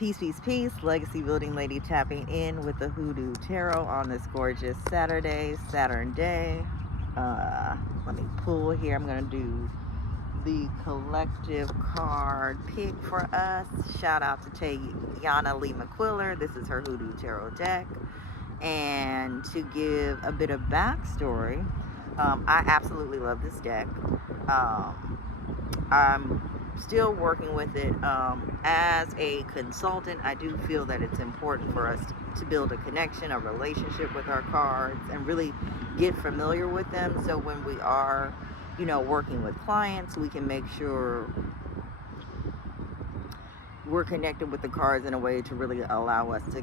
Peace, peace, peace. Legacy building lady tapping in with the HooDoo Tarot on this gorgeous Saturn day. Let me pull here. I'm going to do the collective card pick for us. Shout out to Tayana Lee McQuiller. This is her HooDoo Tarot deck. And to give a bit of backstory, I absolutely love this deck. I'm still working with it as a consultant. I do feel that it's important for us to build a connection, a relationship with our cards, and really get familiar with them, so when we are working with clients, we can make sure we're connected with the cards in a way to really allow us to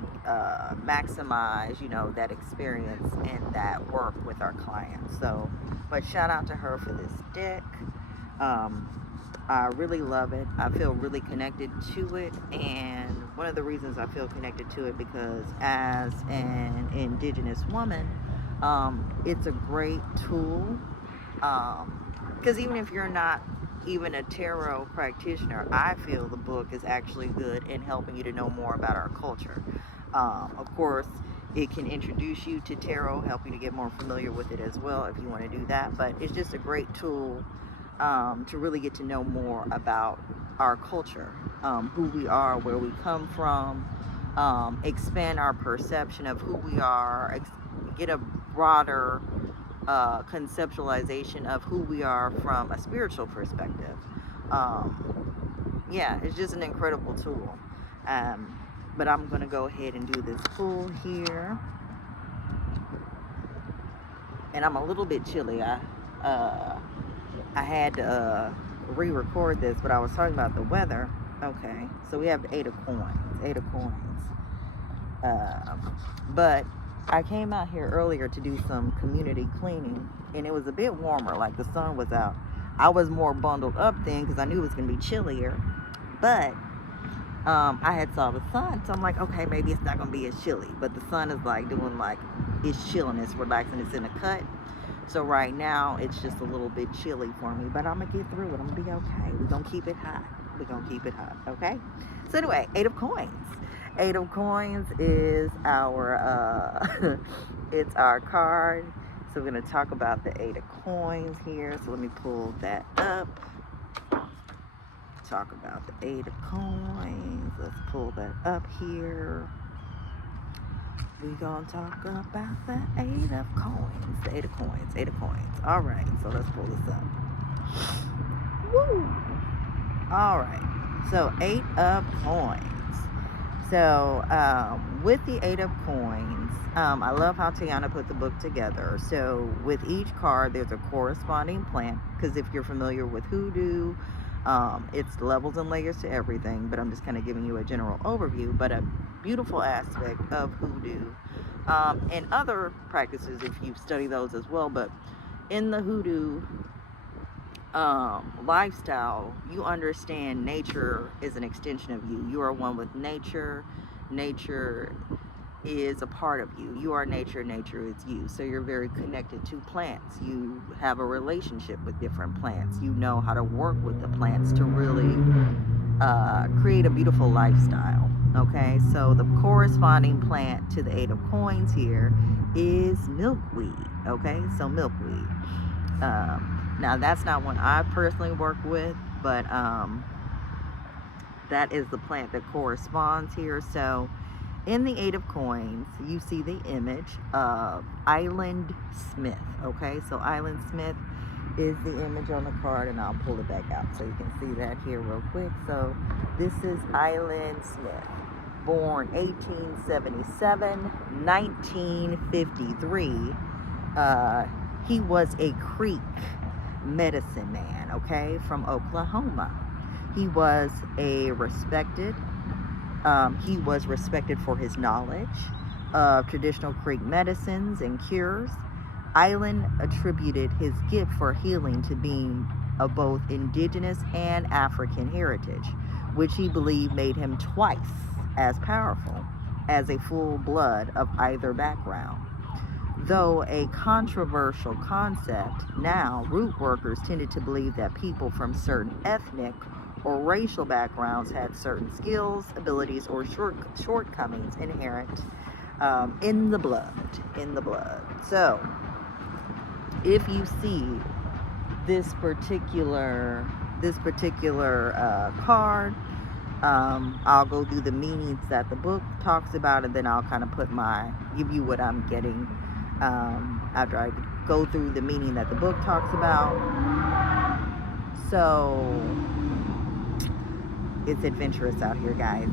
maximize that experience and that work with our clients. So, but shout out to her for this deck. I really love it. I feel really connected to it, and one of the reasons I feel connected to it, because as an Indigenous woman, it's a great tool, because even if you're not even a tarot practitioner, I feel the book is actually good in helping you to know more about our culture. Of course, it can introduce you to tarot, help you to get more familiar with it as well if you want to do that, but it's just a great tool to really get to know more about our culture, who we are, where we come from, expand our perception of who we are, get a broader conceptualization of who we are from a spiritual perspective. Yeah, it's just an incredible tool. But I'm going to go ahead and do this pull here. And I'm a little bit chilly. I had to re-record this, but I was talking about the weather. Okay, so we have the Eight of Coins. But I came out here earlier to do some community cleaning, and it was a bit warmer, like the sun was out. I was more bundled up then because I knew it was going to be chillier, but I had saw the sun, so I'm like, okay, maybe it's not going to be as chilly, but the sun is like doing like, it's chilling, it's relaxing, it's in a cut. So right now, it's just a little bit chilly for me, but I'm going to get through it. I'm going to be okay. We're going to keep it hot. Okay? So anyway, Eight of Coins. Eight of Coins is our, it's our card. So we're going to talk about the Eight of Coins here. So let me pull that up. Talk about the Eight of Coins. Let's pull that up here. We're going to talk about the Eight of Coins. The Eight of Coins. All right, so let's pull this up. Woo! All right, so Eight of Coins. So with the Eight of Coins, I love how Tiana put the book together. So with each card, there's a corresponding plant, because if you're familiar with HooDoo, it's levels and layers to everything, but I'm just kind of giving you a general overview. But a beautiful aspect of HooDoo and other practices, if you study those as well, but in the HooDoo lifestyle, you understand nature is an extension of you. You are one with nature. Nature is a part of you. You are nature, nature is you. So you're very connected to plants. You have a relationship with different plants. You know how to work with the plants to really create a beautiful lifestyle. Okay, so the corresponding plant to the Eight of Coins here is milkweed. Okay, so milkweed. Now that's not one I personally work with, but that is the plant that corresponds here. So in the Eight of Coins, you see the image of Island Smith. Okay, so Island Smith is the image on the card, and I'll pull it back out so you can see that here real quick. So this is Island Smith, born 1877, 1953. He was a Creek medicine man, okay, from Oklahoma. He was respected for his knowledge of traditional Creek medicines and cures. Island attributed his gift for healing to being of both indigenous and African heritage, which he believed made him twice as powerful as a full blood of either background. Though a controversial concept, now root workers tended to believe that people from certain ethnic or racial backgrounds had certain skills, abilities, or shortcomings inherent in the blood. In the blood. So, if you see this particular card, I'll go through the meanings that the book talks about, and then I'll kind of give you what I'm getting after I go through the meaning that the book talks about. So it's adventurous out here, guys.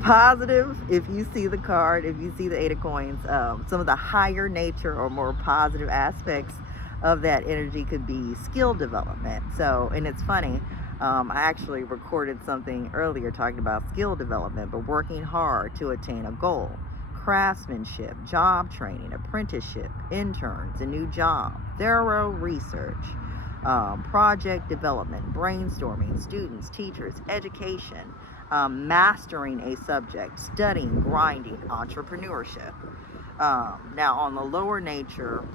Positive, if you see the card, if you see the 8 of coins, some of the higher nature or more positive aspects of that energy could be skill development. So, and it's funny, I actually recorded something earlier talking about skill development, but working hard to attain a goal, craftsmanship, job training, apprenticeship, interns, a new job, thorough research, project development, brainstorming, students, teachers, education, mastering a subject, studying, grinding, entrepreneurship. Now, on the lower nature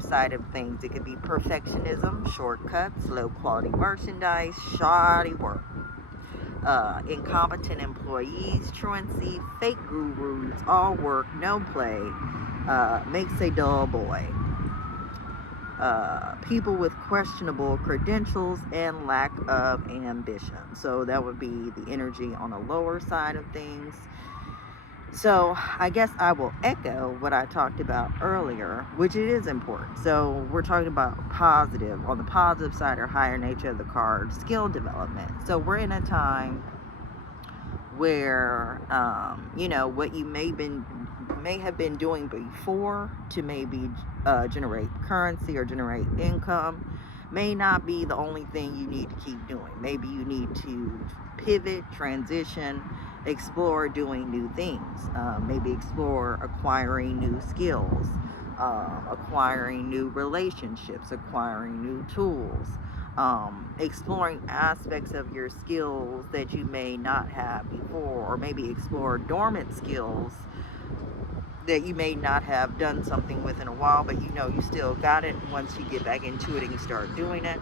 side of things, it could be perfectionism, shortcuts, low quality merchandise, shoddy work, incompetent employees, truancy, fake gurus, all work, no play, makes a dull boy. People with questionable credentials and lack of ambition. So that would be the energy on the lower side of things. So I guess I will echo what I talked about earlier, which it is important. So we're talking about positive, on the positive side or higher nature of the card, skill development. So we're in a time where what you may have been doing before to maybe generate currency or generate income may not be the only thing you need to keep doing. Maybe you need to pivot, transition, explore doing new things, maybe explore acquiring new skills, acquiring new relationships, acquiring new tools, exploring aspects of your skills that you may not have before, or maybe explore dormant skills that you may not have done something with in a while, but you still got it once you get back into it and you start doing it.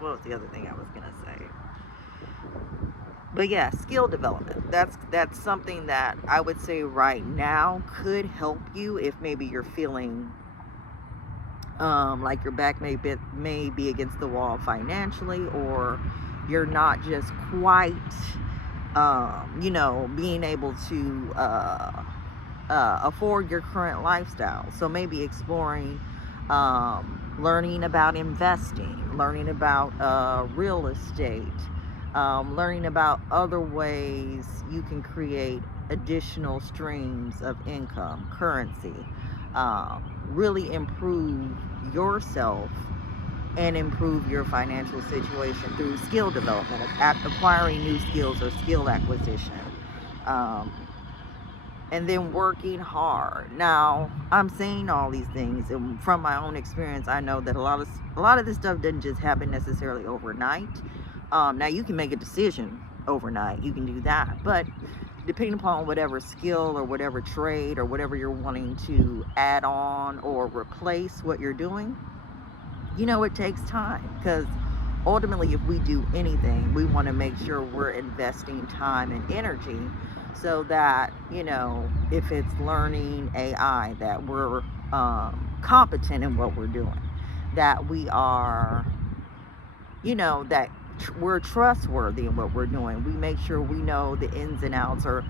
What was the other thing I was gonna say? But yeah, skill development. That's something that I would say right now could help you if maybe you're feeling like your back may be against the wall financially, or you're not just quite being able to afford your current lifestyle. So maybe exploring learning about investing, learning about real estate, learning about other ways you can create additional streams of income, currency, really improve yourself and improve your financial situation through skill development, acquiring new skills or skill acquisition, and then working hard. Now, I'm saying all these things, and from my own experience, I know that a lot of this stuff doesn't just happen necessarily overnight. Now, you can make a decision overnight. You can do that, but depending upon whatever skill or whatever trade or whatever you're wanting to add on or replace what you're doing, it takes time, because ultimately, if we do anything, we want to make sure we're investing time and energy so that, if it's learning AI, that we're competent in what we're doing, that we are, that we're trustworthy in what we're doing. We make sure we know the ins and outs, or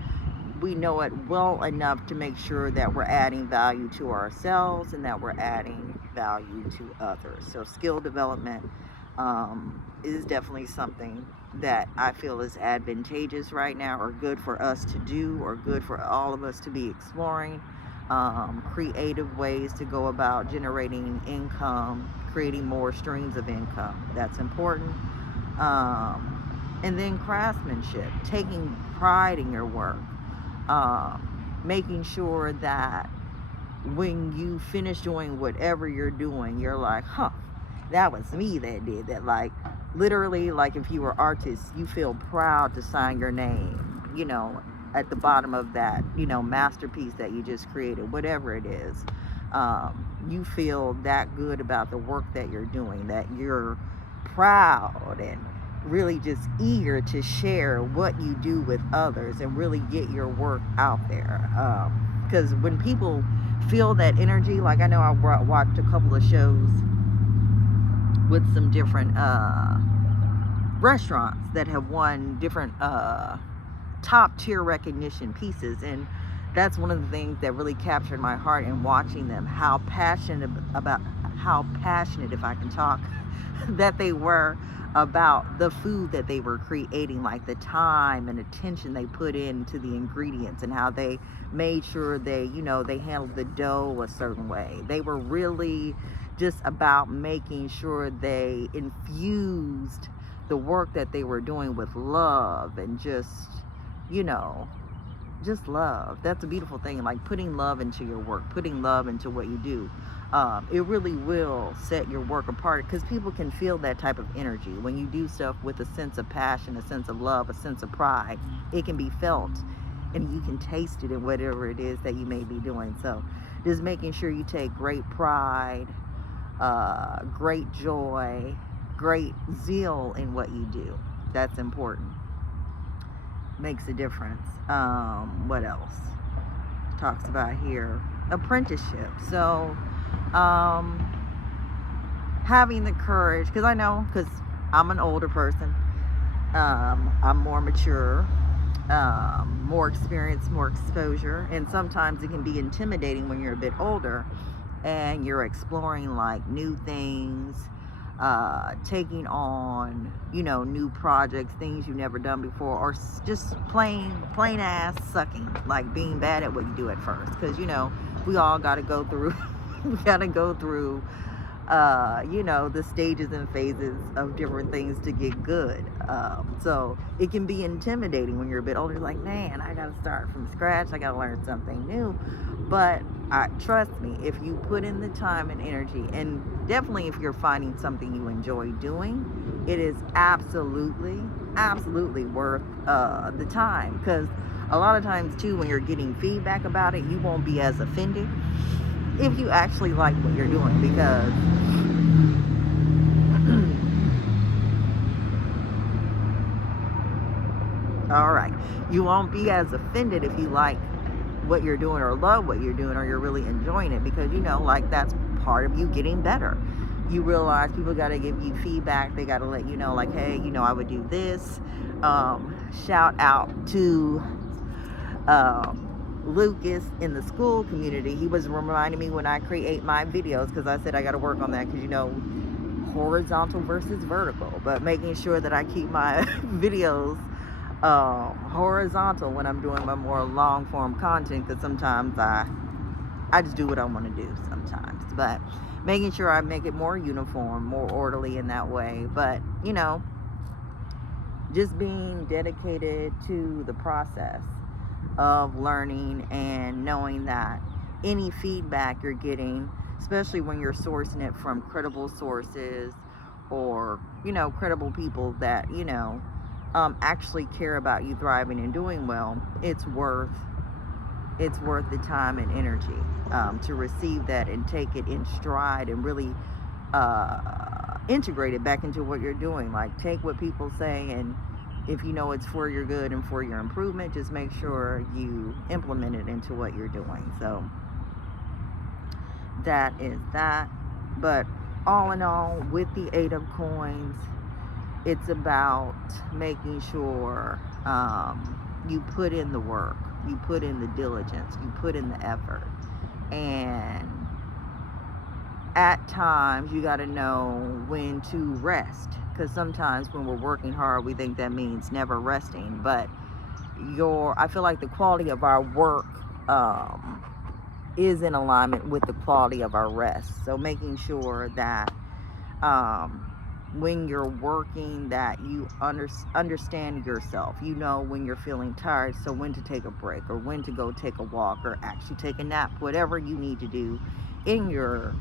we know it well enough to make sure that we're adding value to ourselves and that we're adding value to others. So skill development is definitely something that I feel is advantageous right now, or good for us to do, or good for all of us to be exploring. Creative ways to go about generating income, creating more streams of income. That's important. And then craftsmanship, taking pride in your work, making sure that when you finish doing whatever you're doing, you're like, that was me that did that. Like, literally, like if you were artists, you feel proud to sign your name, at the bottom of that, masterpiece that you just created, whatever it is. You feel that good about the work that you're doing, that you're proud and really just eager to share what you do with others and really get your work out there. Because when people feel that energy, like I know I watched a couple of shows with some different restaurants that have won different top tier recognition pieces, and that's one of the things that really captured my heart in watching them, how passionate if I can talk, that they were about the food that they were creating, like the time and attention they put into the ingredients and how they made sure they handled the dough a certain way. They were really just about making sure they infused the work that they were doing with love and you know, just love. That's a beautiful thing. Like putting love into your work, putting love into what you do. It really will set your work apart because people can feel that type of energy. When you do stuff with a sense of passion, a sense of love, a sense of pride, it can be felt and you can taste it in whatever it is that you may be doing. So just making sure you take great pride, great joy, great zeal in what you do. That's important. Makes a difference. What else? Talks about here apprenticeship. So having the courage, because I'm an older person, I'm more mature, more experience, more exposure, and sometimes it can be intimidating when you're a bit older and you're exploring like new things, taking on new projects, things you've never done before, or just plain ass sucking, like being bad at what you do at first, because we all got to go through we got to go through the stages and phases of different things to get good. So it can be intimidating when you're a bit older, like, man, I got to start from scratch, I got to learn something new. But trust me, if you put in the time and energy, and definitely if you're finding something you enjoy doing, it is absolutely worth the time. Because a lot of times too, when you're getting feedback about it, you won't be as offended if you actually like what you're doing, because all right, you won't be as offended if you like what you're doing or love what you're doing or you're really enjoying it, because like that's part of you getting better. You realize people got to give you feedback. They got to let you know, like, hey, I would do this. Shout out to Lucas in the school community. He was reminding me when I create my videos, because I said I got to work on that, because horizontal versus vertical, but making sure that I keep my videos horizontal when I'm doing my more long form content, because sometimes I just do what I want to do sometimes, but making sure I make it more uniform, more orderly in that way. But just being dedicated to the process of learning and knowing that any feedback you're getting, especially when you're sourcing it from credible sources or credible people that actually care about you thriving and doing well, it's worth the time and energy to receive that and take it in stride and really integrate it back into what you're doing. Like, take what people say, and if it's for your good and for your improvement, just make sure you implement it into what you're doing. So that is that. But all in all, with the 8 of coins, it's about making sure you put in the work, you put in the diligence, you put in the effort. And at times you got to know when to rest, because sometimes when we're working hard, we think that means never resting. But I feel like the quality of our work is in alignment with the quality of our rest. So making sure that when you're working, that you understand yourself, when you're feeling tired, so when to take a break or when to go take a walk or actually take a nap, whatever you need to do in your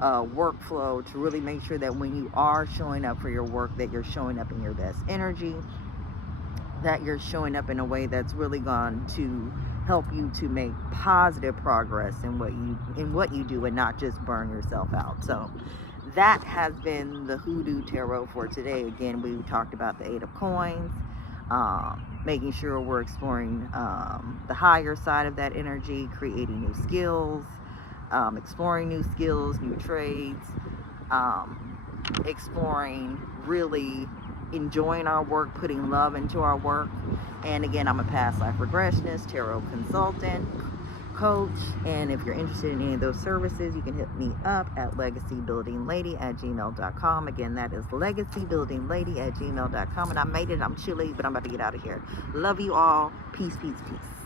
workflow to really make sure that when you are showing up for your work, that you're showing up in your best energy, that you're showing up in a way that's really going to help you to make positive progress in what you do and not just burn yourself out. So that has been the HooDoo Tarot for today. Again, we talked about the Eight of Coins, making sure we're exploring the higher side of that energy, creating new skills, exploring new skills, new trades, exploring really enjoying our work, putting love into our work. And again, I'm a past life regressionist, tarot consultant, coach, and if you're interested in any of those services, you can hit me up at legacybuildinglady@gmail.com. Again, that is legacybuildinglady@gmail.com. And I made it. I'm chilly, but I'm about to get out of here. Love you all. Peace, peace, peace.